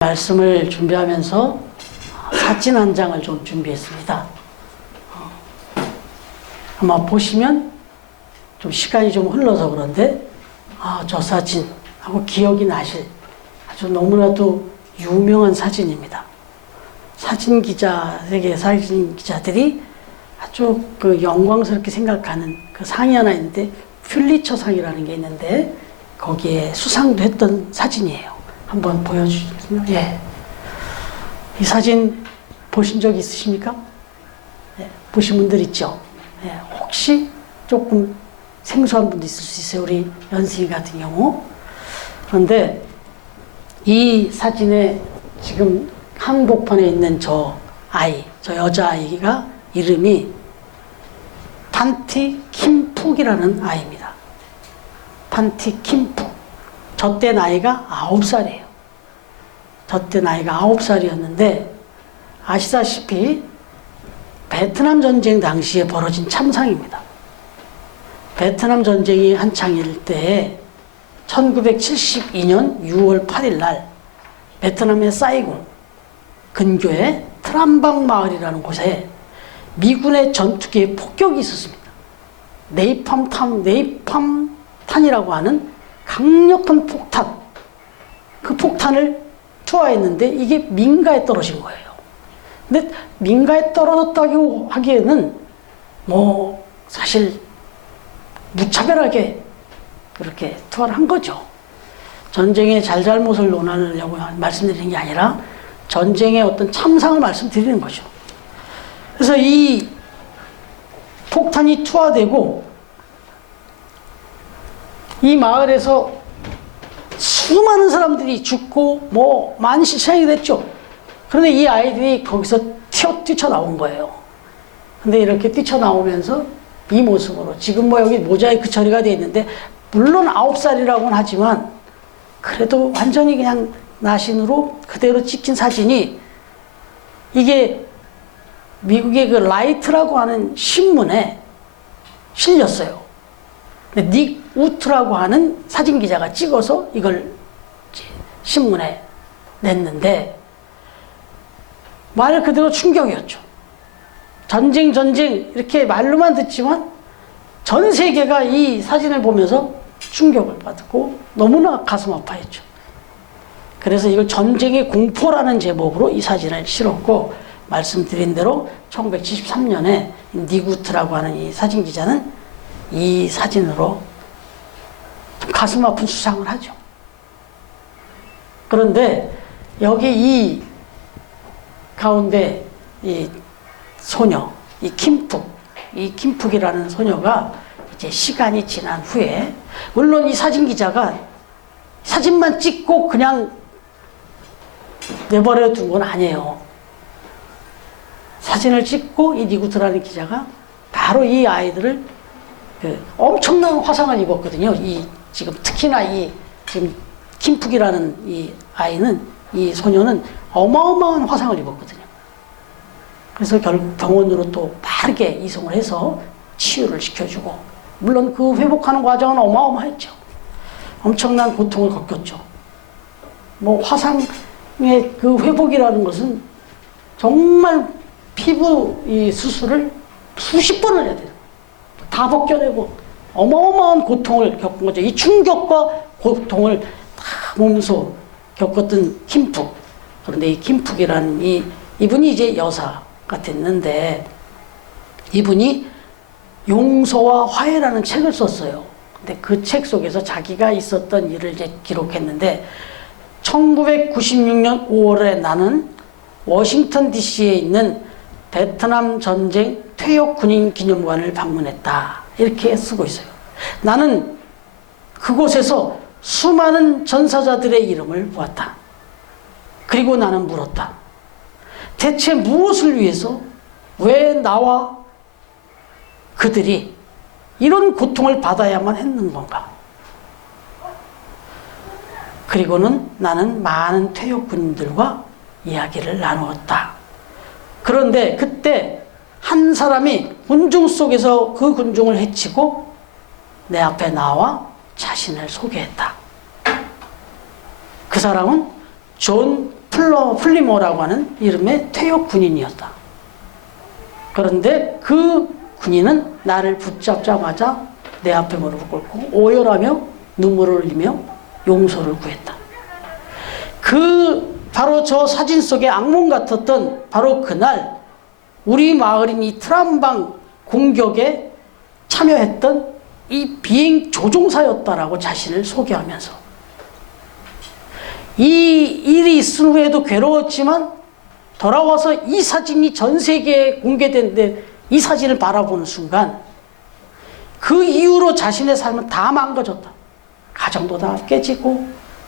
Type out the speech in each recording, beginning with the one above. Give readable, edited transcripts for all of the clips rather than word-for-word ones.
말씀을 준비하면서 사진 한 장을 좀 준비했습니다. 아마 보시면 좀 시간이 좀 흘러서 그런데 저 사진하고 기억이 나실 아주 너무나도 유명한 사진입니다. 사진 기자, 세계 사진 기자들이 아주 그 영광스럽게 생각하는 그 상이 하나 있는데 퓰리처 상이라는 게 있는데 거기에 수상도 했던 사진이에요. 한번 보여주시겠어요? 예. 이 사진 보신 적 있으십니까? 예. 보신 분들 있죠? 예. 혹시 조금 생소한 분도 있을 수 있어요. 우리 연승이 같은 경우. 그런데 이 사진에 지금 한복판에 있는 저 여자아이가 이름이 판티 킴푹이라는 아이입니다. 판티 킴푹. 저때 나이가 9살이에요. 저때 나이가 9살이었는데 아시다시피 베트남 전쟁 당시에 벌어진 참상입니다. 베트남 전쟁이 한창일 때에 1972년 6월 8일 날 베트남의 사이공 근교의 트람방 마을이라는 곳에 미군의 전투기에 폭격이 있었습니다. 네이팜탄이라고 하는 강력한 폭탄, 그 폭탄을 투하했는데 이게 민가에 떨어진 거예요. 근데 민가에 떨어졌다고 하기에는 뭐 사실 무차별하게 그렇게 투하를 한 거죠. 전쟁의 잘잘못을 논하려고 말씀드리는 게 아니라 전쟁의 어떤 참상을 말씀드리는 거죠. 그래서 이 폭탄이 투하되고 이 마을에서 수많은 사람들이 죽고 뭐 만신창이 됐죠. 그런데 이 아이들이 거기서 뛰쳐나온 거예요. 근데 이렇게 뛰쳐나오면서 이 모습으로 지금 뭐 여기 모자이크 처리가 되어 있는데 물론 9살이라고는 하지만 그래도 완전히 그냥 나신으로 그대로 찍힌 사진이 이게 미국의 그 라이트라고 하는 신문에 실렸어요. 닉 우트라고 하는 사진 기자가 찍어서 이걸 신문에 냈는데 말 그대로 충격이었죠. 전쟁 이렇게 말로만 듣지만 전 세계가 이 사진을 보면서 충격을 받고 너무나 가슴 아파했죠. 그래서 이걸 전쟁의 공포라는 제목으로 이 사진을 실었고 말씀드린 대로 1973년에 닉 우트라고 하는 이 사진 기자는 이 사진으로 좀 가슴 아픈 수상을 하죠. 그런데 여기 이 가운데 이 소녀, 이 킴푹이라는 소녀가 이제 시간이 지난 후에 물론 이 사진 기자가 사진만 찍고 그냥 내버려 둔 건 아니에요. 사진을 찍고 이 니구트라는 기자가 바로 이 아이들을 엄청난 화상을 입었거든요. 지금 특히나 지금 킴푹이라는 이 아이는, 이 소녀는 어마어마한 화상을 입었거든요. 그래서 결국 병원으로 또 빠르게 이송을 해서 치유를 시켜주고, 물론 그 회복하는 과정은 어마어마했죠. 엄청난 고통을 겪었죠. 뭐 화상의 그 회복이라는 것은 정말 피부 이 수술을 수십 번을 해야 돼요. 다 벗겨내고 어마어마한 고통을 겪은 거죠. 이 충격과 고통을 다 몸소 겪었던 킴푹. 그런데 이 킴푹이라는 이분이 이제 여사가 됐는데 이분이 용서와 화해라는 책을 썼어요. 근데 그 책 속에서 자기가 있었던 일을 이제 기록했는데 1996년 5월에 나는 워싱턴 DC에 있는 베트남 전쟁 퇴역 군인 기념관을 방문했다. 이렇게 쓰고 있어요. 나는 그곳에서 수많은 전사자들의 이름을 보았다. 그리고 나는 물었다. 대체 무엇을 위해서 왜 나와 그들이 이런 고통을 받아야만 했는 건가? 그리고는 나는 많은 퇴역 군인들과 이야기를 나누었다. 그런데 그때 한 사람이 군중 속에서 그 군중을 해치고 내 앞에 나와 자신을 소개했다. 그 사람은 존 플리머라고 하는 이름의 퇴역 군인이었다. 그런데 그 군인은 나를 붙잡자마자 내 앞에 무릎을 꿇고 오열하며 눈물을 흘리며 용서를 구했다. 바로 저 사진 속에 악몽 같았던 바로 그날 우리 마을인 이 트람방 공격에 참여했던 이 비행 조종사였다라고 자신을 소개하면서 이 일이 있은 후에도 괴로웠지만 돌아와서 이 사진이 전 세계에 공개됐는데 이 사진을 바라보는 순간 그 이후로 자신의 삶은 다 망가졌다. 가정도 다 깨지고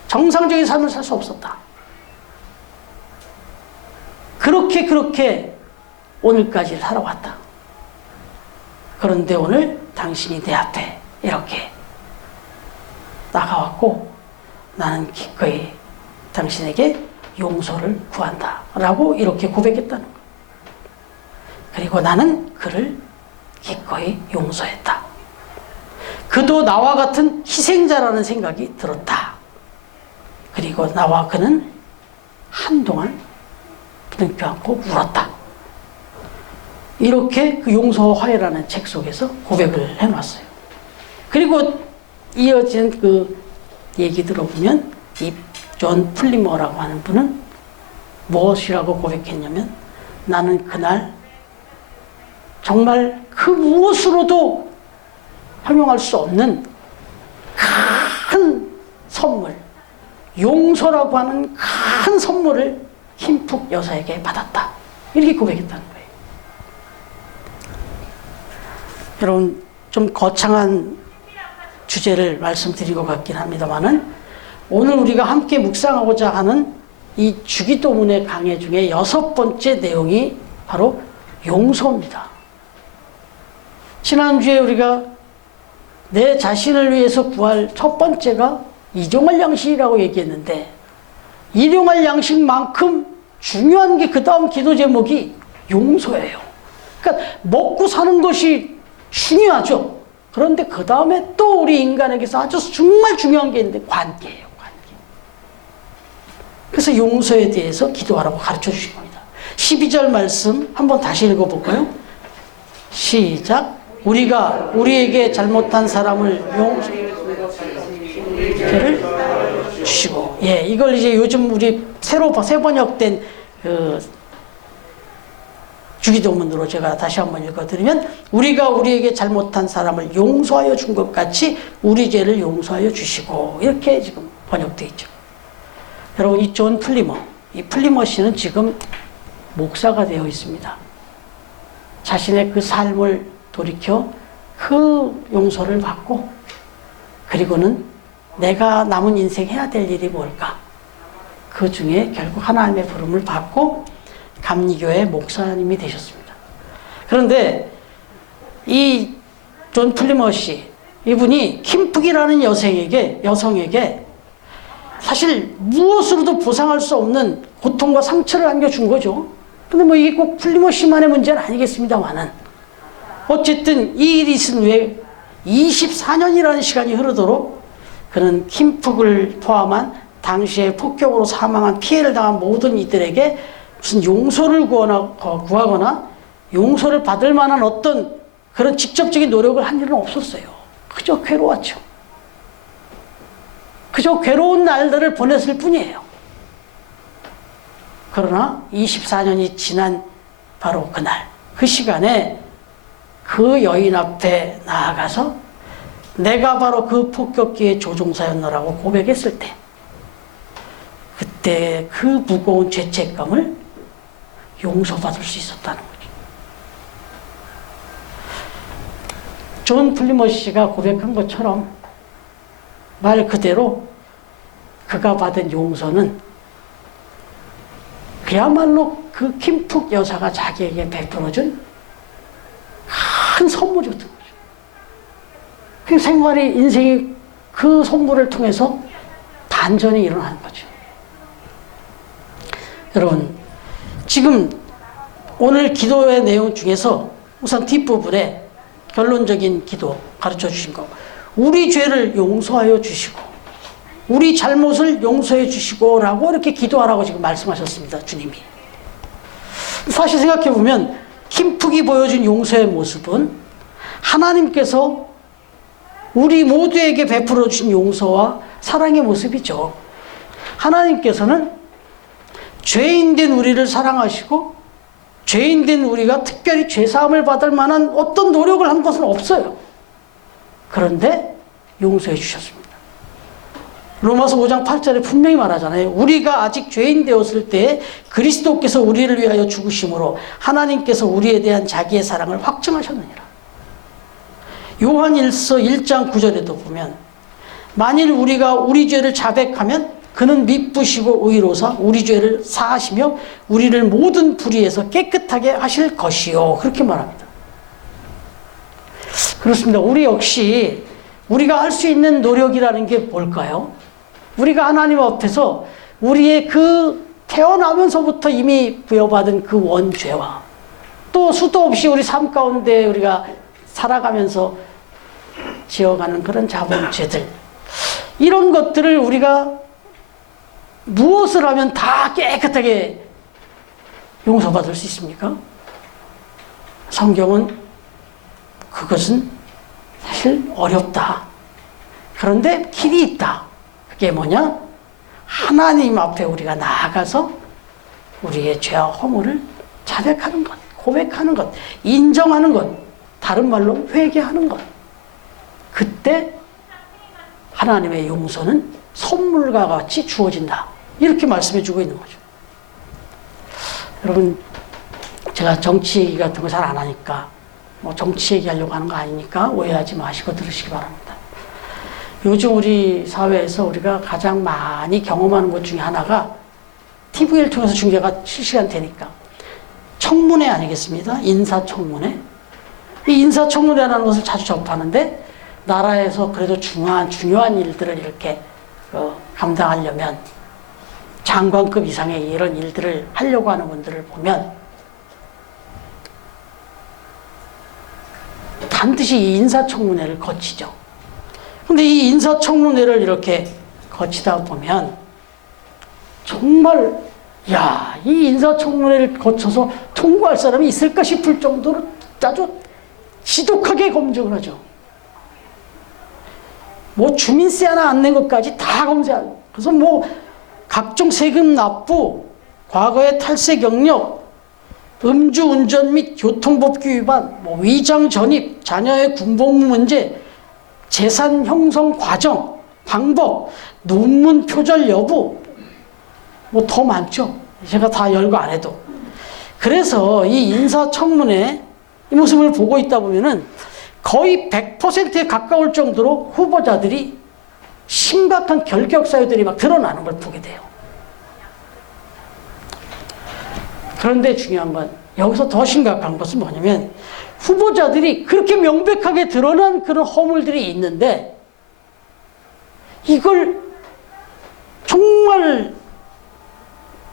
정상적인 삶을 살 수 없었다. 그렇게 오늘까지 살아왔다. 그런데 오늘 당신이 내 앞에 이렇게 나가왔고 나는 기꺼이 당신에게 용서를 구한다 라고 이렇게 고백했다는 것. 그리고 나는 그를 기꺼이 용서했다. 그도 나와 같은 희생자라는 생각이 들었다. 그리고 나와 그는 한동안 부둥켜 안고 울었다. 이렇게 그 용서와 화해라는 책 속에서 고백을 해놨어요. 그리고 이어진 그 얘기 들어보면 이 존 플리머라고 하는 분은 무엇이라고 고백했냐면 나는 그날 정말 그 무엇으로도 설명할 수 없는 큰 선물, 용서라고 하는 큰 선물을 김푹 여사에게 받았다. 이렇게 고백했다는 거예요. 여러분 좀 거창한 주제를 말씀드린 것 같긴 합니다만은 오늘 우리가 함께 묵상하고자 하는 이 주기도문의 강해 중에 6번째 내용이 바로 용서입니다. 지난주에 우리가 내 자신을 위해서 구할 첫 번째가 일용할 양식이라고 얘기했는데 일용할 양식만큼 중요한 게 그 다음 기도 제목이 용서예요. 그러니까 먹고 사는 것이 중요하죠. 그런데 그 다음에 또 우리 인간에게서 아주 정말 중요한 게 있는데 관계예요. 관계. 그래서 용서에 대해서 기도하라고 가르쳐 주신 겁니다. 12절 말씀 한번 다시 읽어볼까요? 시작. 우리가 우리에게 잘못한 사람을 용서를 주시고, 예, 이걸 이제 요즘 우리 새로 새 번역된 그 주기도문으로 제가 다시 한번 읽어드리면 우리가 우리에게 잘못한 사람을 용서하여 준 것 같이 우리 죄를 용서하여 주시고, 이렇게 지금 번역되어 있죠. 여러분 이 존 플리머, 이 플리머 씨는 지금 목사가 되어 있습니다. 자신의 그 삶을 돌이켜 그 용서를 받고 그리고는 내가 남은 인생 해야 될 일이 뭘까? 그 중에 결국 하나님의 부름을 받고 감리교회 목사님이 되셨습니다. 그런데 이 존 플리머 씨, 이분이 김프기라는 여성에게 사실 무엇으로도 보상할 수 없는 고통과 상처를 안겨준 거죠. 근데 뭐 이게 꼭 플리머 씨만의 문제는 아니겠습니다만은 어쨌든 이 일이 있은 후에 24년이라는 시간이 흐르도록 그는 김푹을 포함한 당시에 폭격으로 사망한 피해를 당한 모든 이들에게 무슨 용서를 구하거나 용서를 받을 만한 어떤 그런 직접적인 노력을 한 일은 없었어요. 그저 괴로웠죠. 그저 괴로운 날들을 보냈을 뿐이에요. 그러나 24년이 지난 바로 그날, 그 시간에 그 여인 앞에 나아가서 내가 바로 그 폭격기의 조종사였노라고 고백했을 때 그때 그 무거운 죄책감을 용서받을 수 있었다는 거죠. 존 플리머 씨가 고백한 것처럼 말 그대로 그가 받은 용서는 그야말로 그 김푹 여사가 자기에게 베풀어준 큰 선물이었던 거죠. 그 생활이, 인생이 그 선물을 통해서 반전이 일어나는 거죠. 여러분, 지금 오늘 기도의 내용 중에서 우선 뒷부분에 결론적인 기도 가르쳐 주신 거, 우리 죄를 용서하여 주시고 우리 잘못을 용서해 주시고 라고 이렇게 기도하라고 지금 말씀하셨습니다. 주님이. 사실 생각해 보면 김프기 보여준 용서의 모습은 하나님께서 우리 모두에게 베풀어 주신 용서와 사랑의 모습이죠. 하나님께서는 죄인된 우리를 사랑하시고 죄인된 우리가 특별히 죄사함을 받을 만한 어떤 노력을 한 것은 없어요. 그런데 용서해 주셨습니다. 로마서 5장 8절에 분명히 말하잖아요. 우리가 아직 죄인 되었을 때 그리스도께서 우리를 위하여 죽으심으로 하나님께서 우리에 대한 자기의 사랑을 확증하셨느니라. 요한일서 1장 9절에도 보면 만일 우리가 우리 죄를 자백하면 그는 미쁘시고 의로사 우리 죄를 사하시며 우리를 모든 불의에서 깨끗하게 하실 것이요. 그렇게 말합니다. 그렇습니다. 우리 역시 우리가 할 수 있는 노력이라는 게 뭘까요? 우리가 하나님 앞에서 우리의 그 태어나면서부터 이미 부여받은 그 원죄와 또 수도 없이 우리 삶 가운데 우리가 살아가면서 지어가는 그런 자본죄들, 이런 것들을 우리가 무엇을 하면 다 깨끗하게 용서받을 수 있습니까? 성경은 그것은 사실 어렵다. 그런데 길이 있다. 그게 뭐냐? 하나님 앞에 우리가 나아가서 우리의 죄와 허물을 자백하는 것, 고백하는 것, 인정하는 것, 다른 말로 회개하는 것. 그때 하나님의 용서는 선물과 같이 주어진다. 이렇게 말씀해 주고 있는 거죠. 여러분, 제가 정치 얘기 같은 거 잘 안 하니까 뭐 정치 얘기하려고 하는 거 아니니까 오해하지 마시고 들으시기 바랍니다. 요즘 우리 사회에서 우리가 가장 많이 경험하는 것 중에 하나가 TV를 통해서 중계가 실시간 되니까 청문회 아니겠습니까? 인사청문회. 이 인사청문회라는 것을 자주 접하는데 나라에서 그래도 중요한 일들을 이렇게 감당하려면 장관급 이상의 이런 일들을 하려고 하는 분들을 보면 반드시 이 인사청문회를 거치죠. 근데 이 인사청문회를 이렇게 거치다 보면 정말 이 인사청문회를 거쳐서 통과할 사람이 있을까 싶을 정도로 아주 지독하게 검증을 하죠. 뭐 주민세 하나 안 낸 것까지 다 검증하고, 그래서 뭐 각종 세금 납부, 과거의 탈세 경력, 음주운전 및 교통법규 위반, 뭐 위장 전입, 자녀의 군복무 문제, 재산 형성 과정, 방법, 논문 표절 여부, 뭐 더 많죠. 제가 다 열거 안 해도. 그래서 이 인사청문회 이 모습을 보고 있다 보면은 거의 100%에 가까울 정도로 후보자들이 심각한 결격 사유들이 막 드러나는 걸 보게 돼요. 그런데 중요한 건 여기서 더 심각한 것은 뭐냐면 후보자들이 그렇게 명백하게 드러난 그런 허물들이 있는데 이걸 정말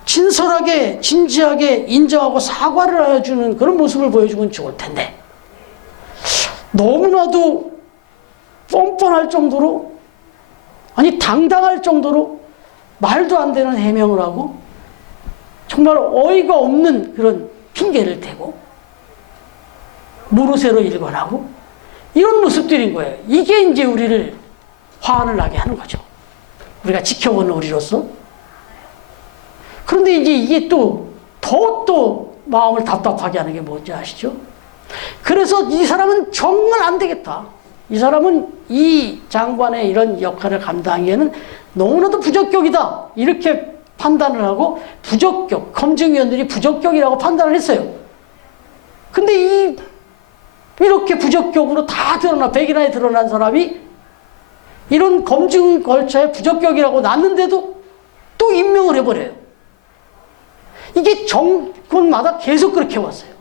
진솔하게 진지하게 인정하고 사과를 해주는 그런 모습을 보여주면 좋을 텐데 너무나도 뻔뻔할 정도로, 아니 당당할 정도로 말도 안 되는 해명을 하고 정말 어이가 없는 그런 핑계를 대고 무르세로 일관하고 이런 모습들인 거예요. 이게 이제 우리를 화를 나게 하는 거죠. 우리가 지켜보는 우리로서. 그런데 이제 이게 또 마음을 답답하게 하는 게 뭔지 아시죠? 그래서 이 사람은 정말 안 되겠다. 이 사람은 이 장관의 이런 역할을 감당하기에는 너무나도 부적격이다. 이렇게 판단을 하고 부적격, 검증위원들이 부적격이라고 판단을 했어요. 근데 이렇게 부적격으로 다 드러나, 100이나 드러난 사람이 이런 검증 절차에 부적격이라고 났는데도 또 임명을 해버려요. 이게 정권마다 계속 그렇게 왔어요.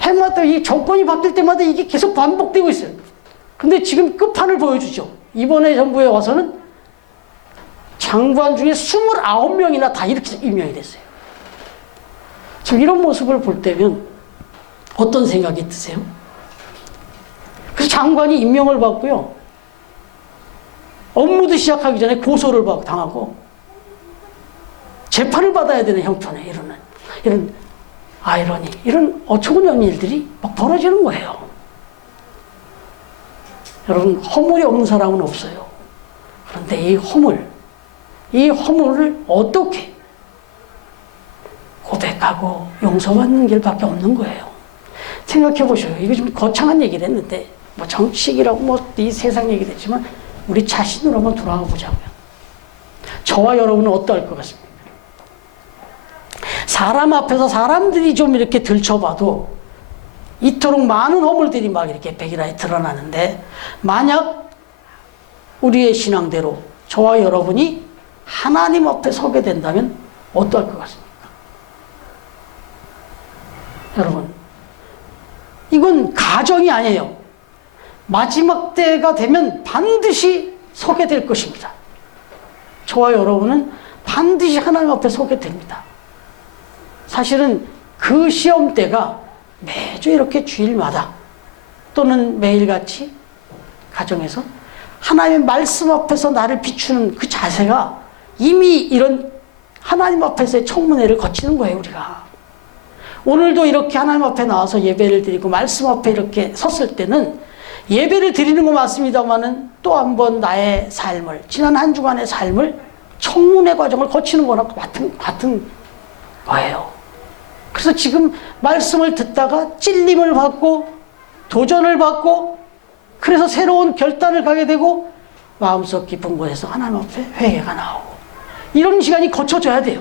해마다 이 정권이 바뀔 때마다 이게 계속 반복되고 있어요. 근데 지금 끝판을 보여주죠. 이번에 정부에 와서는 장관 중에 29명이나 다 이렇게 임명이 됐어요. 지금 이런 모습을 볼 때면 어떤 생각이 드세요? 그래서 장관이 임명을 받고요. 업무도 시작하기 전에 고소를 당하고 재판을 받아야 되는 형편에 이런 아이러니, 이런 어처구니없는 일들이 막 벌어지는 거예요. 여러분, 허물이 없는 사람은 없어요. 그런데 이 허물을 어떻게 고백하고 용서받는 길밖에 없는 거예요. 생각해 보셔요. 이거 좀 거창한 얘기를 했는데, 뭐 정치익이라고 뭐 이 세상 얘기도 했지만, 우리 자신으로 한번 돌아가 보자고요. 저와 여러분은 어떠할 것 같습니까? 사람 앞에서 사람들이 좀 이렇게 들춰봐도 이토록 많은 허물들이 막 이렇게 백일하에 드러나는데, 만약 우리의 신앙대로 저와 여러분이 하나님 앞에 서게 된다면 어떠할 것 같습니까? 여러분, 이건 가정이 아니에요. 마지막 때가 되면 반드시 서게 될 것입니다. 저와 여러분은 반드시 하나님 앞에 서게 됩니다. 사실은 그 시험대가 매주 이렇게 주일마다 또는 매일같이 가정에서 하나님의 말씀 앞에서 나를 비추는 그 자세가 이미 이런 하나님 앞에서의 청문회를 거치는 거예요, 우리가. 오늘도 이렇게 하나님 앞에 나와서 예배를 드리고 말씀 앞에 이렇게 섰을 때는 예배를 드리는 거 맞습니다만은 또 한 번 나의 삶을, 지난 한 주간의 삶을 청문회 과정을 거치는 거나 같은 거예요. 그래서 지금 말씀을 듣다가 찔림을 받고 도전을 받고 그래서 새로운 결단을 가게 되고 마음속 깊은 곳에서 하나님 앞에 회개가 나오고 이런 시간이 거쳐져야 돼요.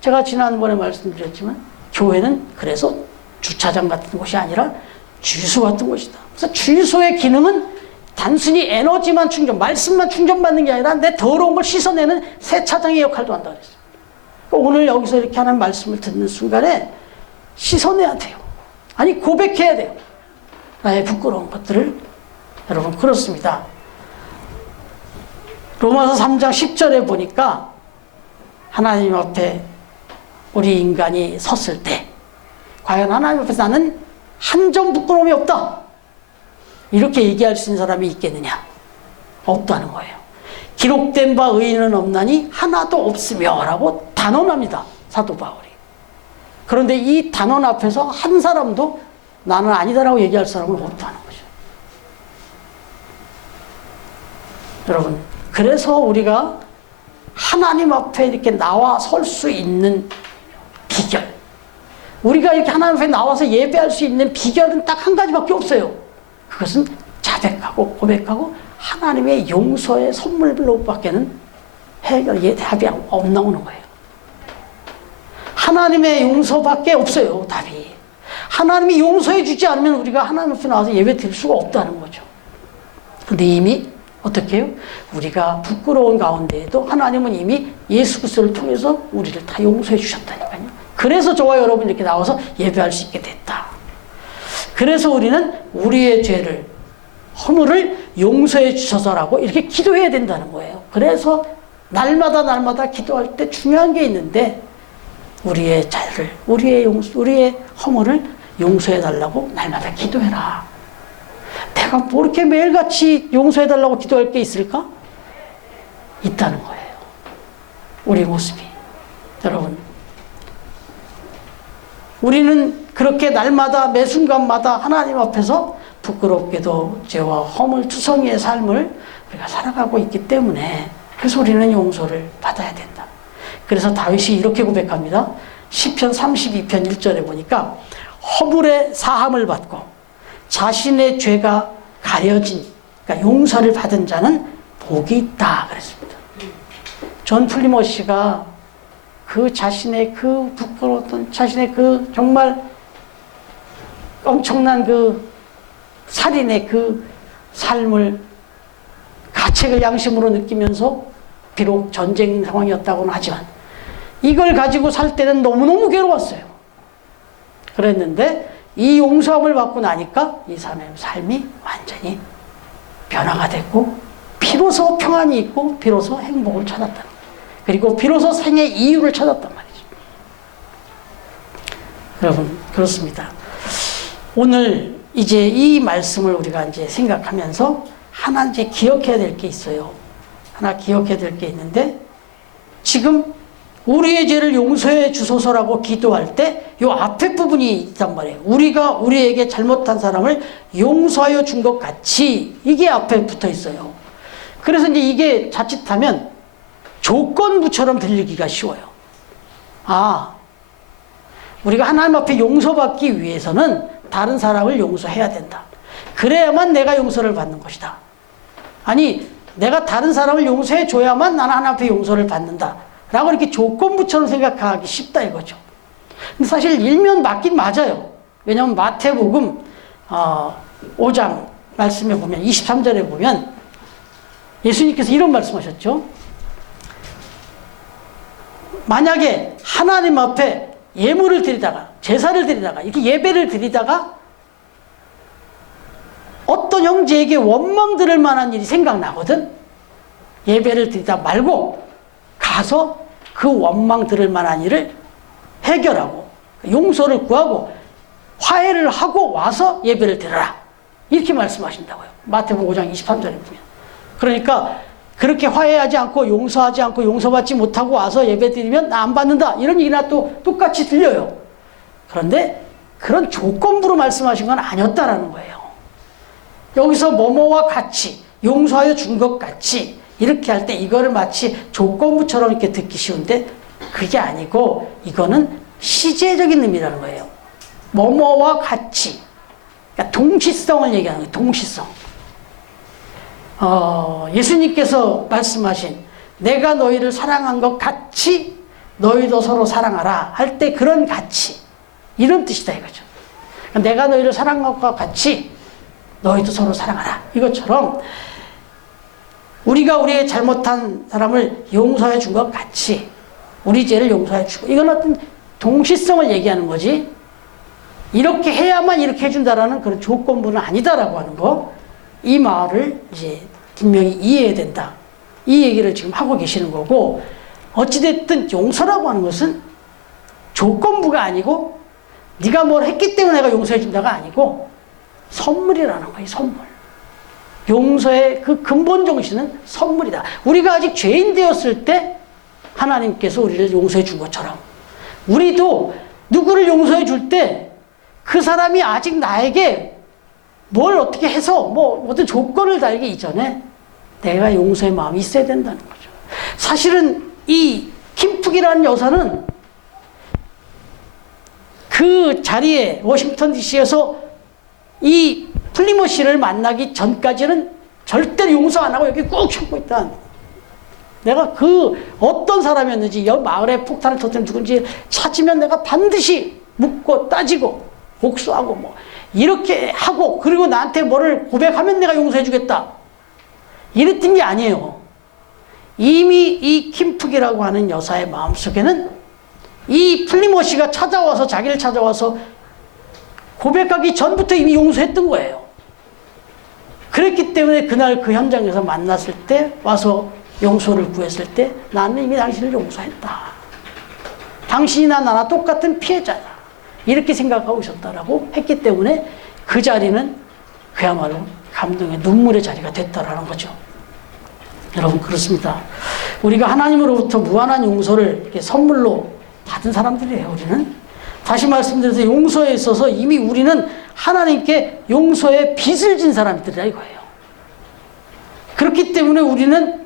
제가 지난번에 말씀드렸지만 교회는 그래서 주차장 같은 곳이 아니라 주유소 같은 곳이다. 그래서 주유소의 기능은 단순히 에너지만 충전, 말씀만 충전받는 게 아니라 내 더러운 걸 씻어내는 세차장의 역할도 한다 그랬어요. 그러니까 오늘 여기서 이렇게 하는 말씀을 듣는 순간에 씻어내야 돼요. 아니 고백해야 돼요. 나의 부끄러운 것들을. 여러분 그렇습니다. 로마서 3장 10절에 보니까 하나님 앞에 우리 인간이 섰을 때 과연 하나님 앞에서 나는 한 점 부끄러움이 없다. 이렇게 얘기할 수 있는 사람이 있겠느냐? 없다는 거예요. 기록된 바 의인은 없나니 하나도 없으며 라고 단언합니다. 사도 바울이. 그런데 이 단언 앞에서 한 사람도 나는 아니다라고 얘기할 사람은 없다는 거죠. 여러분, 그래서 우리가 하나님 앞에 이렇게 나와 설 수 있는 비결, 우리가 이렇게 하나님 앞에 나와서 예배할 수 있는 비결은 딱 한 가지밖에 없어요. 그것은 자백하고 고백하고 하나님의 용서의 선물로밖에는 해결의 답이 안 나오는 거예요. 하나님의 용서밖에 없어요, 답이. 하나님이 용서해 주지 않으면 우리가 하나님 앞에 나와서 예배 드릴 수가 없다는 거죠. 근데 이미 어떻게 해요? 우리가 부끄러운 가운데에도 하나님은 이미 예수 그리스도를 통해서 우리를 다 용서해 주셨다니까요. 그래서 저와 여러분 이렇게 나와서 예배할 수 있게 됐다. 그래서 우리는 우리의 죄를, 허물을 용서해 주셔서라고 이렇게 기도해야 된다는 거예요. 그래서 날마다 기도할 때 중요한 게 있는데 우리의 죄를, 우리의 허물을 용서해 달라고 날마다 기도해라. 내가 뭐 이렇게 매일같이 용서해 달라고 기도할 게 있을까? 있다는 거예요. 우리 모습이. 여러분, 우리는 그렇게 날마다 매 순간마다 하나님 앞에서 부끄럽게도 죄와 허물 투성이의 삶을 우리가 살아가고 있기 때문에 그래서 우리는 용서를 받아야 된다. 그래서 다윗이 이렇게 고백합니다. 시편 32편 1절에 보니까 허물의 사함을 받고 자신의 죄가 가려진, 그러니까 용서를 받은 자는 복이 있다 그랬습니다. 존 플리머시가 그 자신의 그 부끄러웠던 자신의 그 정말 엄청난 그 살인의 그 삶을 가책을 양심으로 느끼면서 비록 전쟁 상황이었다고는 하지만 이걸 가지고 살 때는 너무너무 괴로웠어요. 그랬는데 이 용서함을 받고 나니까 이 사람의 삶이 완전히 변화가 됐고 비로소 평안이 있고 비로소 행복을 찾았다는 거예요. 그리고 비로소 생의 이유를 찾았단 말이죠. 여러분 그렇습니다. 오늘 이제 이 말씀을 우리가 이제 생각하면서 하나 이제 기억해야 될 게 있어요. 하나 기억해야 될 게 있는데, 지금 우리의 죄를 용서해 주소서라고 기도할 때 이 앞에 부분이 있단 말이에요. 우리가 우리에게 잘못한 사람을 용서하여 준 것 같이, 이게 앞에 붙어 있어요. 그래서 이제 이게 자칫하면 조건부처럼 들리기가 쉬워요. 아, 우리가 하나님 앞에 용서받기 위해서는 다른 사람을 용서해야 된다. 그래야만 내가 용서를 받는 것이다. 아니, 내가 다른 사람을 용서해 줘야만 나는 하나님 앞에 용서를 받는다. 라고 이렇게 조건부처럼 생각하기 쉽다 이거죠. 근데 사실 일면 맞긴 맞아요. 왜냐하면 마태복음 5장 말씀에 보면 23절에 보면 예수님께서 이런 말씀하셨죠. 만약에 하나님 앞에 예물을 드리다가, 제사를 드리다가, 이렇게 예배를 드리다가 어떤 형제에게 원망 들을 만한 일이 생각나거든. 예배를 드리다 말고 가서 그 원망 들을 만한 일을 해결하고 용서를 구하고 화해를 하고 와서 예배를 드려라. 이렇게 말씀하신다고요. 마태복음 5장 23절에 보면. 그러니까 그렇게 화해하지 않고 용서하지 않고 용서받지 못하고 와서 예배 드리면 나 안 받는다. 이런 얘기나 또 똑같이 들려요. 그런데 그런 조건부로 말씀하신 건 아니었다라는 거예요. 여기서 뭐뭐와 같이 용서하여 준 것 같이 이렇게 할 때 이거를 마치 조건부처럼 이렇게 듣기 쉬운데 그게 아니고 이거는 시제적인 의미라는 거예요. 뭐뭐와 같이. 그러니까 동시성을 얘기하는 거예요. 동시성. 예수님께서 말씀하신 내가 너희를 사랑한 것 같이 너희도 서로 사랑하라 할 때 그런 같이 이런 뜻이다 이거죠. 그러니까 내가 너희를 사랑한 것과 같이 너희도 서로 사랑하라. 이것처럼 우리가 우리의 잘못한 사람을 용서해 준 것 같이 우리 죄를 용서해 주고, 이건 어떤 동시성을 얘기하는 거지 이렇게 해야만 이렇게 해준다라는 그런 조건부는 아니다라고 하는 거, 이 말을 이제 분명히 이해해야 된다. 이 얘기를 지금 하고 계시는 거고, 어찌됐든 용서라고 하는 것은 조건부가 아니고 네가 뭘 했기 때문에 내가 용서해 준다가 아니고 선물이라는 거예요. 선물. 용서의 그 근본 정신은 선물이다. 우리가 아직 죄인 되었을 때 하나님께서 우리를 용서해 준 것처럼 우리도 누구를 용서해 줄 때 그 사람이 아직 나에게 뭘 어떻게 해서 뭐 어떤 조건을 달기 이전에 내가 용서의 마음이 있어야 된다는 거죠. 사실은 이 김푹이라는 여사는 그 자리에 워싱턴 DC에서 이 플리머시를 만나기 전까지는 절대로 용서 안 하고 여기 꾹 참고 있다. 내가 그 어떤 사람이었는지, 여 마을에 폭탄을 터뜨린 누군지 찾으면 내가 반드시 묻고 따지고 복수하고 뭐 이렇게 하고, 그리고 나한테 뭐를 고백하면 내가 용서해 주겠다. 이랬던 게 아니에요. 이미 이 김푹이라고 하는 여사의 마음속에는 이 플리머시가 찾아와서, 자기를 찾아와서 고백하기 전부터 이미 용서했던 거예요. 그랬기 때문에 그날 그 현장에서 만났을 때, 와서 용서를 구했을 때 나는 이미 당신을 용서했다. 당신이나 나나 똑같은 피해자다. 이렇게 생각하고 있었다라고 했기 때문에 그 자리는 그야말로 감동의 눈물의 자리가 됐다라는 거죠. 여러분, 그렇습니다. 우리가 하나님으로부터 무한한 용서를 이렇게 선물로 받은 사람들이에요. 우리는 다시 말씀드려서 용서에 있어서 이미 우리는 하나님께 용서의 빚을 진 사람들이라 이거예요. 그렇기 때문에 우리는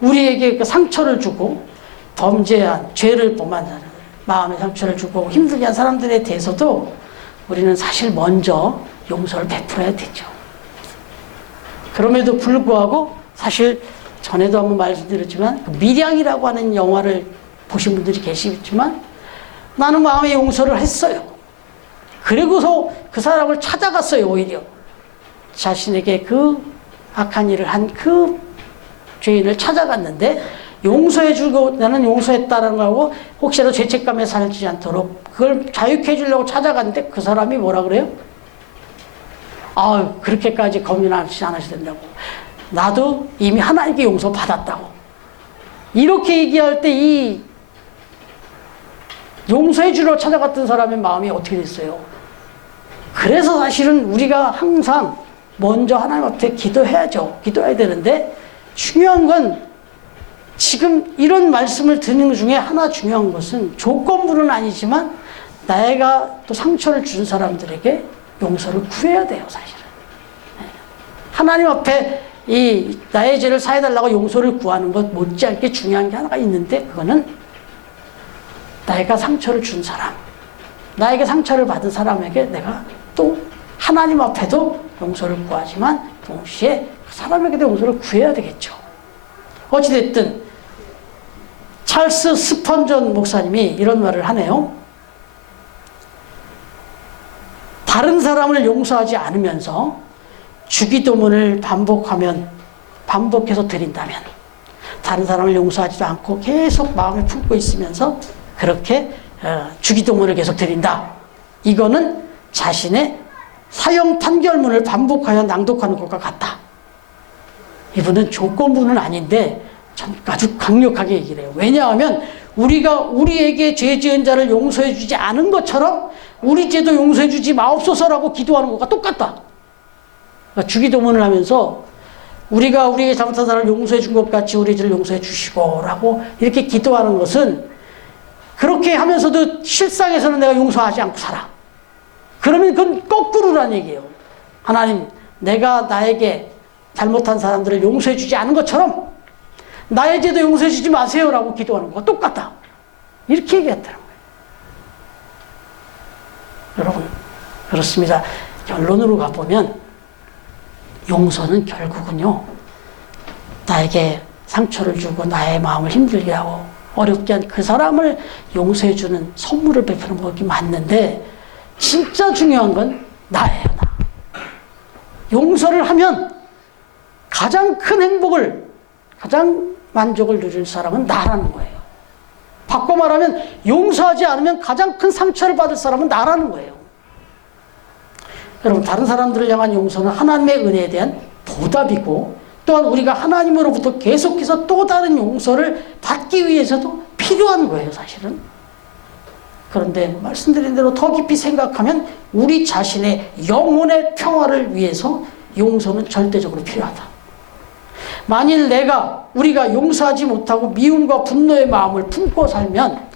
우리에게 그 상처를 주고 범죄한, 죄를 범한 사람, 마음의 상처를 주고 힘들게 한 사람들에 대해서도 우리는 사실 먼저 용서를 베풀어야 되죠. 그럼에도 불구하고 사실 전에도 한번 말씀드렸지만 밀양이라고 하는 영화를 보신 분들이 계시겠지만 나는 마음의 용서를 했어요. 그리고서 그 사람을 찾아갔어요. 오히려 자신에게 그 악한 일을 한 그 죄인을 찾아갔는데 용서해주고 나는 용서했다라는 거하고 혹시라도 죄책감에 살지 않도록 그걸 자유케 해주려고 찾아갔는데 그 사람이 뭐라 그래요? 그렇게까지 고민하지 않으셔도 된다고. 나도 이미 하나님께 용서 받았다고. 이렇게 얘기할 때 이 용서해주러 찾아갔던 사람의 마음이 어떻게 됐어요? 그래서 사실은 우리가 항상 먼저 하나님 앞에 기도해야죠. 기도해야 되는데 중요한 건 지금 이런 말씀을 드리는 중에 하나 중요한 것은 조건부는 아니지만 내가 또 상처를 준 사람들에게 용서를 구해야 돼요, 사실은. 하나님 앞에 이 나의 죄를 사해달라고 용서를 구하는 것 못지않게 중요한 게 하나가 있는데, 그거는 내가 상처를 준 사람, 나에게 상처를 받은 사람에게 내가 또 하나님 앞에도 용서를 구하지만 동시에 그 사람에게도 용서를 구해야 되겠죠. 어찌됐든 찰스 스펀전 목사님이 이런 말을 하네요. 다른 사람을 용서하지 않으면서 주기도문을 반복해서 드린다면, 다른 사람을 용서하지도 않고 계속 마음에 품고 있으면서 그렇게 주기도문을 계속 드린다. 이거는 자신의 사형 판결문을 반복하여 낭독하는 것과 같다. 이분은 조건부는 아닌데 전 아주 강력하게 얘기를 해요. 왜냐하면 우리가 우리에게 죄 지은 자를 용서해 주지 않은 것처럼 우리 죄도 용서해 주지 마옵소서라고 기도하는 것과 똑같다. 그러니까 주기도문을 하면서 우리가 우리에게 잘못한 사람을 용서해 준 것 같이 우리 죄를 용서해 주시고 라고 이렇게 기도하는 것은, 그렇게 하면서도 실상에서는 내가 용서하지 않고 살아. 그러면 그건 거꾸로란 얘기예요. 하나님, 내가 나에게 잘못한 사람들을 용서해 주지 않은 것처럼 나의 죄도 용서해 주지 마세요 라고 기도하는 것과 똑같다. 이렇게 얘기했다는 거예요. 여러분, 그렇습니다. 결론으로 가보면 용서는 결국은요, 나에게 상처를 주고 나의 마음을 힘들게 하고 어렵게 한 그 사람을 용서해 주는 선물을 베푸는 것이 맞는데, 진짜 중요한 건 나예요, 나. 용서를 하면 가장 큰 행복을, 가장 만족을 누릴 사람은 나라는 거예요. 바꿔 말하면 용서하지 않으면 가장 큰 상처를 받을 사람은 나라는 거예요. 여러분, 다른 사람들을 향한 용서는 하나님의 은혜에 대한 보답이고, 또한 우리가 하나님으로부터 계속해서 또 다른 용서를 받기 위해서도 필요한 거예요, 사실은. 그런데 말씀드린 대로 더 깊이 생각하면 우리 자신의 영혼의 평화를 위해서 용서는 절대적으로 필요하다. 만일 우리가 용서하지 못하고 미움과 분노의 마음을 품고 살면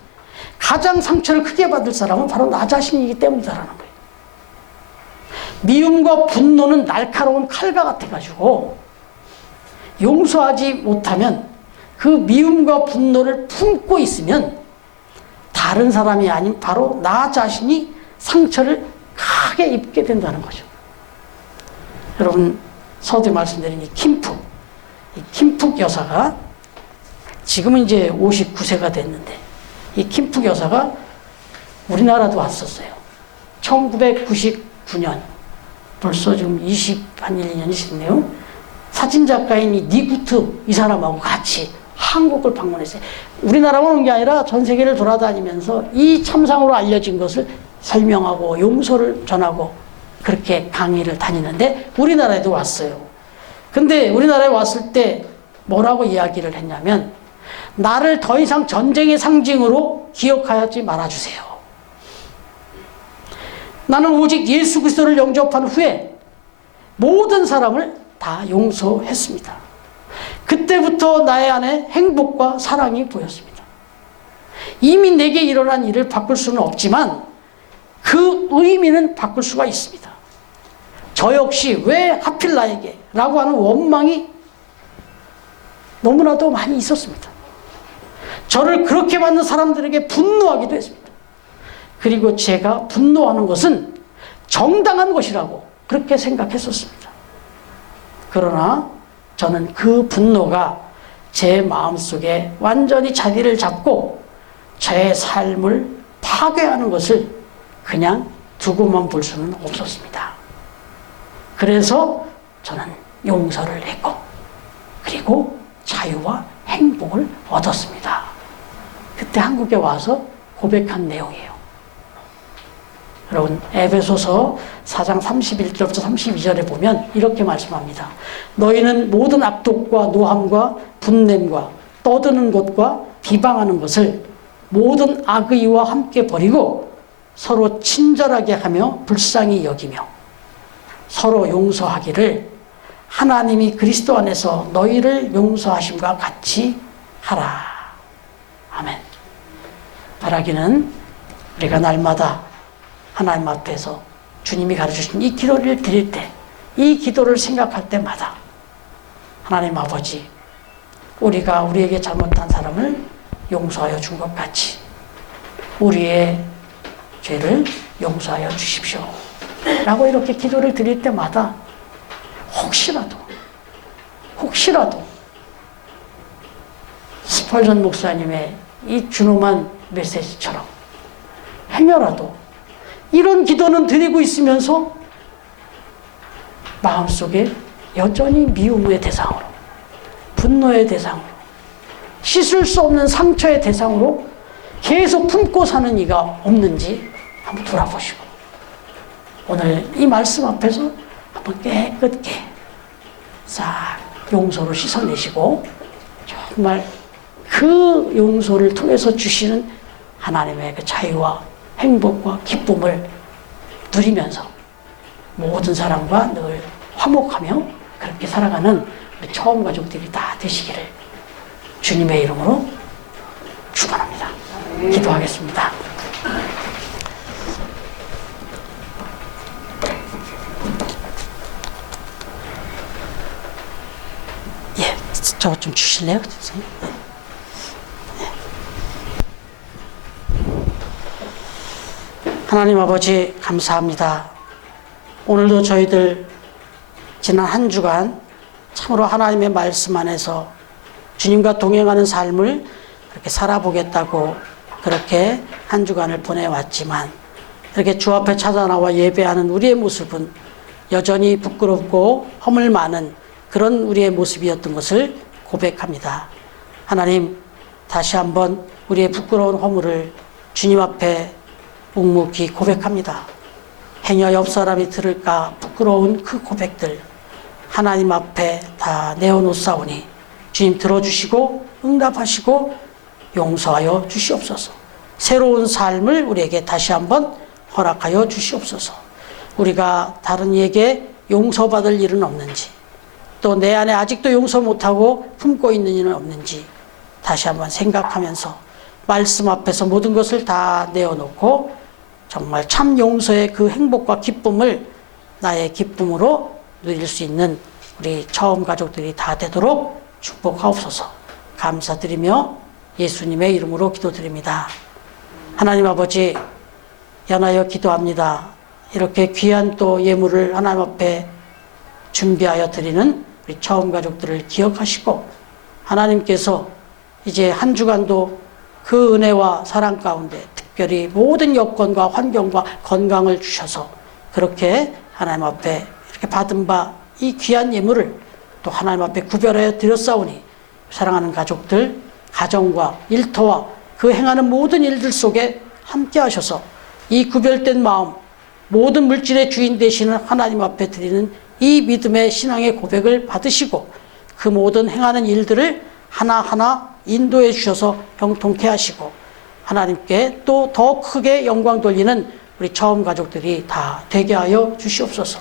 가장 상처를 크게 받을 사람은 바로 나 자신이기 때문이다라는 거예요. 미움과 분노는 날카로운 칼과 같아가지고 용서하지 못하면, 그 미움과 분노를 품고 있으면 다른 사람이 아닌 바로 나 자신이 상처를 크게 입게 된다는 거죠. 여러분, 서두에 말씀드린 이 김푹 여사가 지금은 이제 59세가 됐는데, 이 김푹 여사가 우리나라도 왔었어요. 1999년, 벌써 지금 1, 2년이 됐네요. 사진작가인 이 니구트 이 사람하고 같이 한국을 방문했어요. 우리나라만 온 게 아니라 전 세계를 돌아다니면서 이 참상으로 알려진 것을 설명하고 용서를 전하고 그렇게 강의를 다니는데 우리나라에도 왔어요. 근데 우리나라에 왔을 때 뭐라고 이야기를 했냐면, 나를 더 이상 전쟁의 상징으로 기억하지 말아주세요. 나는 오직 예수 그리스도를 영접한 후에 모든 사람을 다 용서했습니다. 그때부터 나의 안에 행복과 사랑이 보였습니다. 이미 내게 일어난 일을 바꿀 수는 없지만 그 의미는 바꿀 수가 있습니다. 저 역시 왜 하필 나에게? 라고 하는 원망이 너무나도 많이 있었습니다. 저를 그렇게 만든 사람들에게 분노하기도 했습니다. 그리고 제가 분노하는 것은 정당한 것이라고 그렇게 생각했었습니다. 그러나 저는 그 분노가 제 마음속에 완전히 자리를 잡고 제 삶을 파괴하는 것을 그냥 두고만 볼 수는 없었습니다. 그래서 저는 용서를 했고, 그리고 자유와 행복을 얻었습니다. 그때 한국에 와서 고백한 내용이에요. 여러분, 에베소서 4장 31절부터 32절에 보면 이렇게 말씀합니다. 너희는 모든 악독과 노함과 분냄과 떠드는 것과 비방하는 것을 모든 악의와 함께 버리고 서로 친절하게 하며 불쌍히 여기며 서로 용서하기를 하나님이 그리스도 안에서 너희를 용서하심과 같이 하라. 아멘. 바라기는 우리가 날마다 하나님 앞에서 주님이 가르쳐주신 이 기도를 드릴 때, 이 기도를 생각할 때마다 하나님 아버지, 우리가 우리에게 잘못한 사람을 용서하여 준 것 같이 우리의 죄를 용서하여 주십시오 라고 이렇게 기도를 드릴 때마다 혹시라도 스펄전 목사님의 이 준엄한 메시지처럼 행여라도 이런 기도는 드리고 있으면서 마음속에 여전히 미움의 대상으로, 분노의 대상으로, 씻을 수 없는 상처의 대상으로 계속 품고 사는 이가 없는지 한번 돌아보시고, 오늘 이 말씀 앞에서 한번 깨끗게 싹 용서로 씻어내시고, 정말 그 용서를 통해서 주시는 하나님의 그 자유와 행복과 기쁨을 누리면서 모든 사람과 늘 화목하며 그렇게 살아가는 우리 처음 가족들이 다 되시기를 주님의 이름으로 축원합니다. 기도하겠습니다. 예, 저거 좀 주실래요? 하나님 아버지 감사합니다. 오늘도 저희들 지난 한 주간 참으로 하나님의 말씀 안에서 주님과 동행하는 삶을 그렇게 살아보겠다고 그렇게 한 주간을 보내왔지만, 이렇게 주 앞에 찾아나와 예배하는 우리의 모습은 여전히 부끄럽고 허물 많은 그런 우리의 모습이었던 것을 고백합니다. 하나님, 다시 한번 우리의 부끄러운 허물을 주님 앞에 묵묵히 고백합니다. 행여 옆 사람이 들을까 부끄러운 그 고백들 하나님 앞에 다 내어놓사오니 주님 들어주시고 응답하시고 용서하여 주시옵소서. 새로운 삶을 우리에게 다시 한번 허락하여 주시옵소서. 우리가 다른 이에게 용서받을 일은 없는지, 또 내 안에 아직도 용서 못하고 품고 있는 일은 없는지 다시 한번 생각하면서 말씀 앞에서 모든 것을 다 내어놓고 정말 참 용서의 그 행복과 기쁨을 나의 기쁨으로 누릴 수 있는 우리 처음 가족들이 다 되도록 축복하옵소서. 감사드리며 예수님의 이름으로 기도드립니다. 하나님 아버지, 연하여 기도합니다. 이렇게 귀한 또 예물을 하나님 앞에 준비하여 드리는 우리 처음 가족들을 기억하시고, 하나님께서 이제 한 주간도 그 은혜와 사랑 가운데 특별히 모든 여건과 환경과 건강을 주셔서 그렇게 하나님 앞에 이렇게 받은 바 이 귀한 예물을 또 하나님 앞에 구별하여 드렸사오니, 사랑하는 가족들, 가정과 일터와 그 행하는 모든 일들 속에 함께 하셔서 이 구별된 마음, 모든 물질의 주인 되시는 하나님 앞에 드리는 이 믿음의 신앙의 고백을 받으시고 그 모든 행하는 일들을 하나하나 인도해 주셔서 형통케 하시고, 하나님께 또 더 크게 영광 돌리는 우리 처음 가족들이 다 되게 하여 주시옵소서.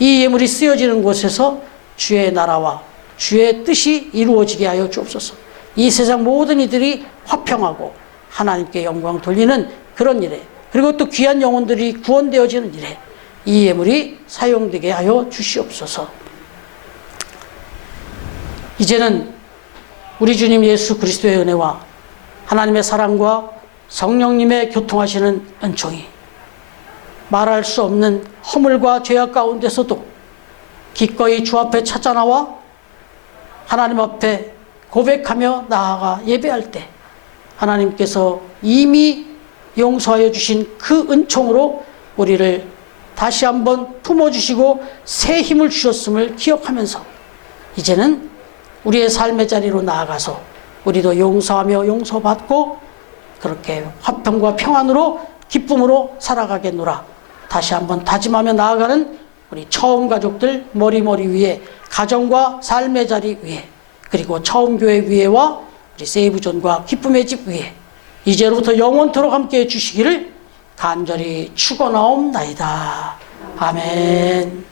이 예물이 쓰여지는 곳에서 주의 나라와 주의 뜻이 이루어지게 하여 주옵소서. 이 세상 모든 이들이 화평하고 하나님께 영광 돌리는 그런 일에, 그리고 또 귀한 영혼들이 구원되어지는 일에 이 예물이 사용되게 하여 주시옵소서. 이제는 우리 주님 예수 그리스도의 은혜와 하나님의 사랑과 성령님의 교통하시는 은총이 말할 수 없는 허물과 죄악 가운데서도 기꺼이 주 앞에 찾아나와 하나님 앞에 고백하며 나아가 예배할 때 하나님께서 이미 용서하여 주신 그 은총으로 우리를 다시 한번 품어주시고 새 힘을 주셨음을 기억하면서 이제는 우리의 삶의 자리로 나아가서 우리도 용서하며 용서받고 그렇게 화평과 평안으로 기쁨으로 살아가겠노라. 다시 한번 다짐하며 나아가는 우리 처음 가족들 머리머리 위에, 가정과 삶의 자리 위에, 그리고 처음 교회 위에와 우리 세이브존과 기쁨의 집 위에 이제로부터 영원토록 함께해 주시기를 간절히 축원하옵나이다. 아멘.